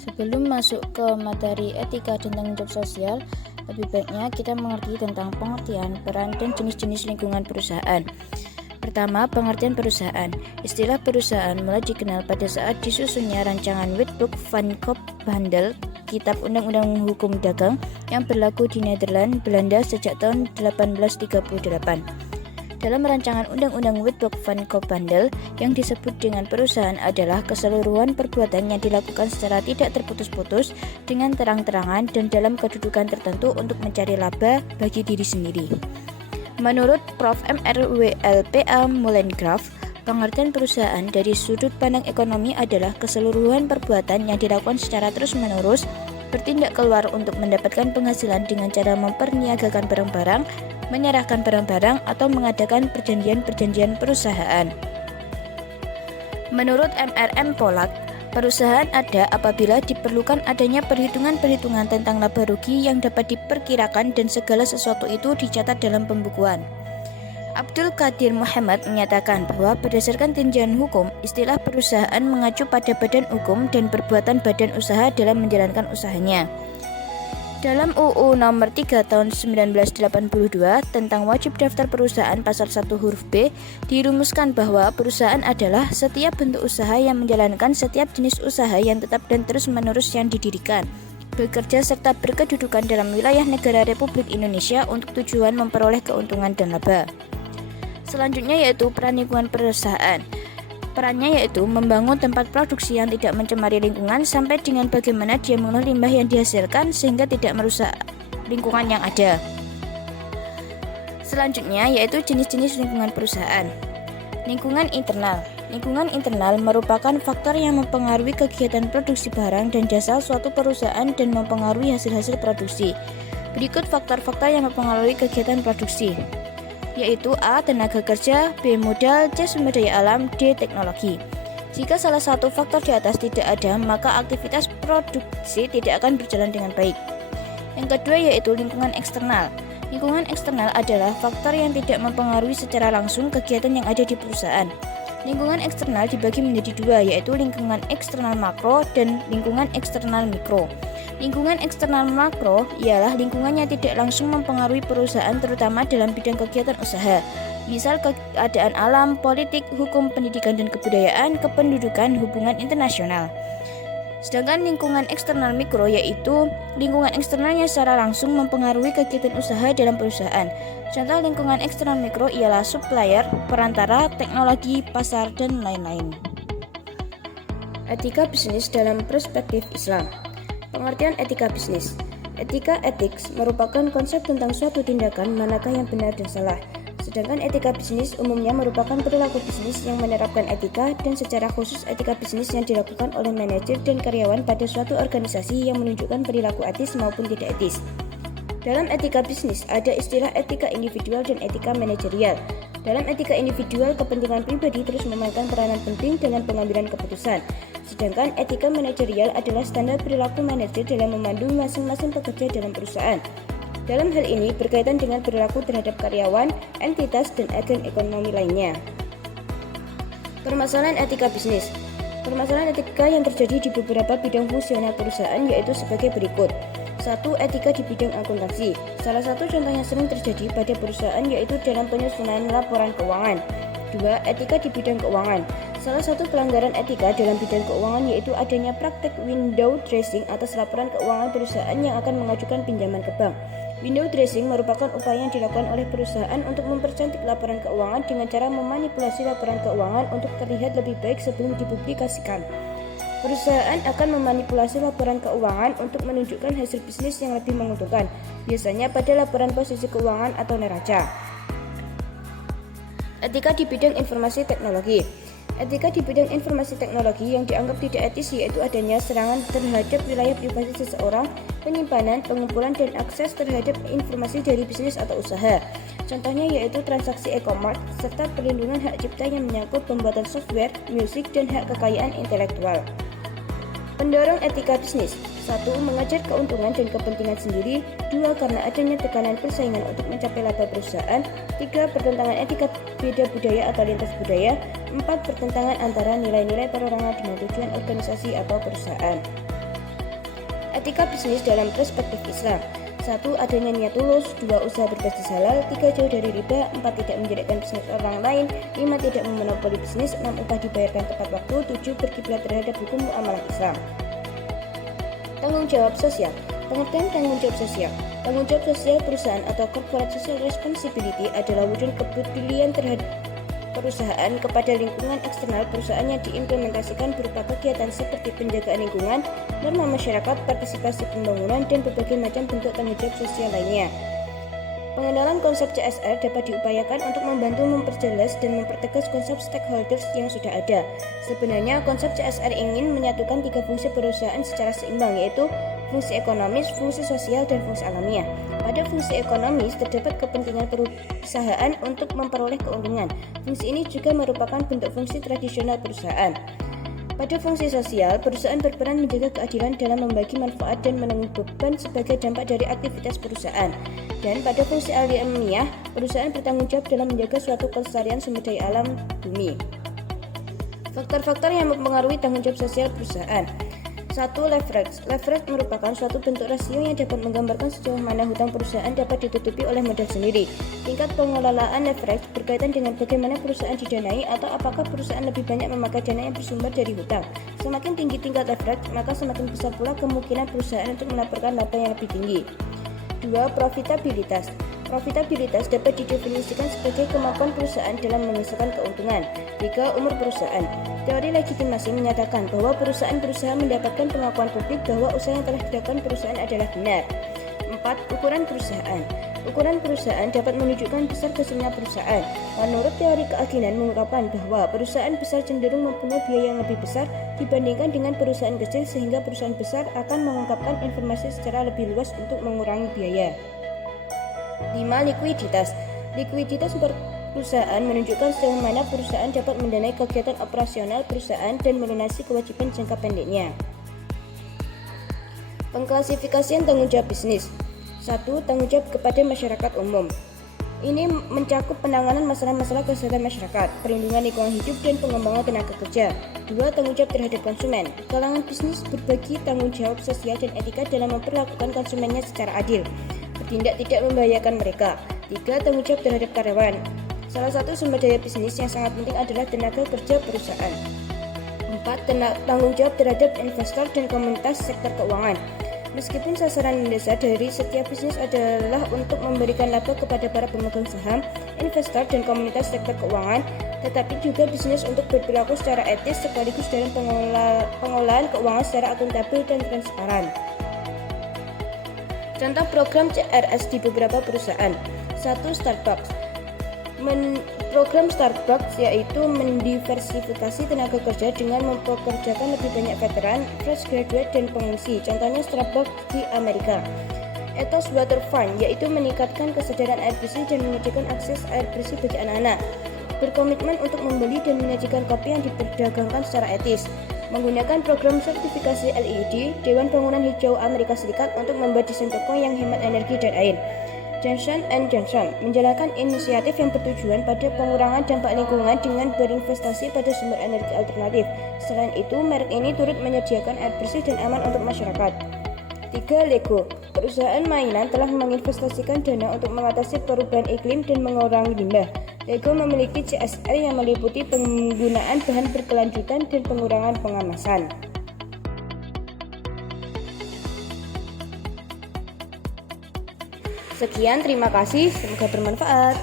Sebelum masuk ke materi etika dan tanggung jawab sosial, lebih baiknya kita mengerti tentang pengertian, peran, dan jenis-jenis lingkungan perusahaan. Pertama, pengertian perusahaan. Istilah perusahaan mulai dikenal pada saat disusunnya rancangan Wetboek van Koophandel, Kitab Undang-Undang Hukum Dagang yang berlaku di Nederland, Belanda sejak tahun 1838. Dalam rancangan Undang-Undang Wetboek van Koophandel, yang disebut dengan perusahaan adalah keseluruhan perbuatan yang dilakukan secara tidak terputus-putus dengan terang-terangan dan dalam kedudukan tertentu untuk mencari laba bagi diri sendiri. Menurut Prof. MRWLPA Mullengraf, pengertian perusahaan dari sudut pandang ekonomi adalah keseluruhan perbuatan yang dilakukan secara terus-menerus, bertindak keluar untuk mendapatkan penghasilan dengan cara memperniagakan barang-barang, menyerahkan barang-barang, atau mengadakan perjanjian-perjanjian perusahaan. Menurut MRM Polak, perusahaan ada apabila diperlukan adanya perhitungan-perhitungan tentang laba rugi yang dapat diperkirakan dan segala sesuatu itu dicatat dalam pembukuan. Abdul Qadir Muhammad menyatakan bahwa berdasarkan tinjauan hukum, istilah perusahaan mengacu pada badan hukum dan perbuatan badan usaha dalam menjalankan usahanya. Dalam UU Nomor 3 Tahun 1982 tentang wajib daftar perusahaan pasal 1 huruf B dirumuskan bahwa perusahaan adalah setiap bentuk usaha yang menjalankan setiap jenis usaha yang tetap dan terus-menerus yang didirikan, bekerja serta berkedudukan dalam wilayah negara Republik Indonesia untuk tujuan memperoleh keuntungan dan laba. Selanjutnya yaitu peran lingkungan perusahaan. Perannya yaitu membangun tempat produksi yang tidak mencemari lingkungan sampai dengan bagaimana dia mengolah limbah yang dihasilkan sehingga tidak merusak lingkungan yang ada. Selanjutnya yaitu jenis-jenis lingkungan perusahaan. Lingkungan internal. Lingkungan internal merupakan faktor yang mempengaruhi kegiatan produksi barang dan jasa suatu perusahaan dan mempengaruhi hasil-hasil produksi. Berikut faktor-faktor yang mempengaruhi kegiatan produksi, yaitu A. Tenaga kerja, B. Modal, C. Sumber daya alam, D. Teknologi. Jika salah satu faktor di atas tidak ada, maka aktivitas produksi tidak akan berjalan dengan baik. Yang kedua yaitu lingkungan eksternal. Lingkungan eksternal adalah faktor yang tidak mempengaruhi secara langsung kegiatan yang ada di perusahaan. Lingkungan eksternal dibagi menjadi dua, yaitu lingkungan eksternal makro dan lingkungan eksternal mikro. Lingkungan eksternal makro ialah lingkungan yang tidak langsung mempengaruhi perusahaan terutama dalam bidang kegiatan usaha, misal keadaan alam, politik, hukum, pendidikan dan kebudayaan, kependudukan, hubungan internasional. Sedangkan lingkungan eksternal mikro yaitu lingkungan eksternal yang secara langsung mempengaruhi kegiatan usaha dalam perusahaan. Contoh lingkungan eksternal mikro ialah supplier, perantara, teknologi, pasar, dan lain-lain. Etika bisnis dalam perspektif Islam. Pengertian etika bisnis. Etika ethics merupakan konsep tentang suatu tindakan manakah yang benar dan salah. Sedangkan etika bisnis umumnya merupakan perilaku bisnis yang menerapkan etika dan secara khusus etika bisnis yang dilakukan oleh manajer dan karyawan pada suatu organisasi yang menunjukkan perilaku etis maupun tidak etis. Dalam etika bisnis ada istilah etika individual dan etika manajerial. Dalam etika individual, kepentingan pribadi terus memainkan peranan penting dalam pengambilan keputusan. Sedangkan etika manajerial adalah standar perilaku manajer dalam memandu masing-masing pekerja dalam perusahaan. Dalam hal ini berkaitan dengan perilaku terhadap karyawan, entitas, dan agen ekonomi lainnya. Permasalahan etika bisnis. Permasalahan etika yang terjadi di beberapa bidang fungsional perusahaan yaitu sebagai berikut. 1. Etika di bidang akuntansi. Salah satu contoh yang sering terjadi pada perusahaan yaitu dalam penyusunan laporan keuangan. 2. Etika di bidang keuangan. Salah satu pelanggaran etika dalam bidang keuangan yaitu adanya praktek window dressing atas laporan keuangan perusahaan yang akan mengajukan pinjaman ke bank. Window dressing merupakan upaya yang dilakukan oleh perusahaan untuk mempercantik laporan keuangan dengan cara memanipulasi laporan keuangan untuk terlihat lebih baik sebelum dipublikasikan. Perusahaan akan memanipulasi laporan keuangan untuk menunjukkan hasil bisnis yang lebih menguntungkan, biasanya pada laporan posisi keuangan atau neraca. Etika di bidang informasi teknologi. Etika di bidang informasi teknologi yang dianggap tidak etis yaitu adanya serangan terhadap wilayah privasi seseorang, penyimpanan, pengumpulan, dan akses terhadap informasi dari bisnis atau usaha. Contohnya yaitu transaksi e-commerce serta perlindungan hak cipta yang menyangkut pembuatan software, musik, dan hak kekayaan intelektual. Pendorong etika bisnis. 1. Mengejar keuntungan dan kepentingan sendiri. 2. Karena adanya tekanan persaingan untuk mencapai laba perusahaan. 3. Pertentangan etika beda budaya atau lintas budaya. 4. Pertentangan antara nilai-nilai perorangan dengan tujuan organisasi atau perusahaan. Etika bisnis dalam perspektif Islam. 1. Adanya niat tulus. 2. Usaha berbasis halal. 3. Jauh dari riba. 4. Tidak menjadikan bisnis orang lain. 5. Tidak memonopoli bisnis. 6. Upah dibayarkan tepat waktu. 7. Berkiblat terhadap hukum muamalah Islam. Tanggung jawab sosial. Pengertian tanggung jawab sosial. Tanggung jawab sosial perusahaan atau corporate social responsibility adalah wujud kepedulian terhadap perusahaan kepada lingkungan eksternal perusahaan yang diimplementasikan berupa kegiatan seperti penjagaan lingkungan, norma masyarakat, partisipasi pembangunan, dan berbagai macam bentuk tanggung jawab sosial lainnya. Pengenalan konsep CSR dapat diupayakan untuk membantu memperjelas dan mempertegas konsep stakeholders yang sudah ada. Sebenarnya konsep CSR ingin menyatukan 3 fungsi perusahaan secara seimbang, yaitu fungsi ekonomis, fungsi sosial, dan fungsi alamiah. Pada fungsi ekonomis terdapat kepentingan perusahaan untuk memperoleh keuntungan. Fungsi ini juga merupakan bentuk fungsi tradisional perusahaan. Pada fungsi sosial, perusahaan berperan menjaga keadilan dalam membagi manfaat dan menanggung beban sebagai dampak dari aktivitas perusahaan. Dan pada fungsi alamiah, perusahaan bertanggung jawab dalam menjaga suatu kelestarian sumber daya alam bumi. Faktor-faktor yang mempengaruhi tanggung jawab sosial perusahaan. 1. Leverage. Leverage merupakan suatu bentuk rasio yang dapat menggambarkan sejauh mana hutang perusahaan dapat ditutupi oleh modal sendiri. Tingkat pengelolaan leverage berkaitan dengan bagaimana perusahaan didanai atau apakah perusahaan lebih banyak memakai dana yang bersumber dari hutang. Semakin tinggi tingkat leverage, maka semakin besar pula kemungkinan perusahaan untuk melaporkan laba yang lebih tinggi. 2. Profitabilitas. Profitabilitas dapat didefinisikan sebagai kemampuan perusahaan dalam menghasilkan keuntungan. 3. Umur perusahaan. Teori legitimasi menyatakan bahwa perusahaan berusaha mendapatkan pengakuan publik bahwa usaha yang telah dilakukan perusahaan adalah benar. 4. Ukuran perusahaan. Ukuran perusahaan dapat menunjukkan besar kecilnya perusahaan. Menurut teori keagilan mengungkapkan bahwa perusahaan besar cenderung mempunyai biaya yang lebih besar dibandingkan dengan perusahaan kecil, sehingga perusahaan besar akan mengungkapkan informasi secara lebih luas untuk mengurangi biaya. 5. Likuiditas. Likuiditas perusahaan menunjukkan sejauh mana perusahaan dapat mendanai kegiatan operasional perusahaan dan melunasi kewajiban jangka pendeknya. Pengklasifikasian tanggung jawab bisnis. 1. Tanggung jawab kepada masyarakat umum. Ini mencakup penanganan masalah-masalah kesehatan masyarakat, perlindungan lingkungan hidup, dan pengembangan tenaga kerja. 2. Tanggung jawab terhadap konsumen. Kalangan bisnis berbagi tanggung jawab sosial dan etika dalam memperlakukan konsumennya secara adil, bertindak tidak membahayakan mereka. 3. Tanggung jawab terhadap karyawan. Salah satu sumber daya bisnis yang sangat penting adalah tenaga kerja perusahaan. 4. Tanggung jawab terhadap investor dan komunitas sektor keuangan. Meskipun sasaran mendasar dari setiap bisnis adalah untuk memberikan laba kepada para pemegang saham, investor, dan komunitas sektor keuangan, tetapi juga bisnis untuk berperilaku secara etis sekaligus dalam pengolahan keuangan secara akuntabel dan transparan. Contoh program CRS di beberapa perusahaan. 1. Starbucks. Program Starbucks yaitu mendiversifikasi tenaga kerja dengan mempekerjakan lebih banyak veteran, fresh graduate, dan pengungsi. Contohnya Starbucks di Amerika. Ethos Water Fund yaitu meningkatkan kesadaran air bersih dan menyediakan akses air bersih bagi anak-anak. Berkomitmen untuk membeli dan menyajikan kopi yang diperdagangkan secara etis. Menggunakan program sertifikasi LEED, Dewan Bangunan Hijau Amerika Serikat untuk membuat desain toko yang hemat energi dan air. Johnson & Johnson menjalankan inisiatif yang bertujuan pada pengurangan dampak lingkungan dengan berinvestasi pada sumber energi alternatif. Selain itu, merek ini turut menyediakan air bersih dan aman untuk masyarakat. 3. Lego. Perusahaan mainan telah menginvestasikan dana untuk mengatasi perubahan iklim dan mengurangi limbah. Lego memiliki CSR yang meliputi penggunaan bahan berkelanjutan dan pengurangan pengemasan. Sekian, terima kasih, semoga bermanfaat.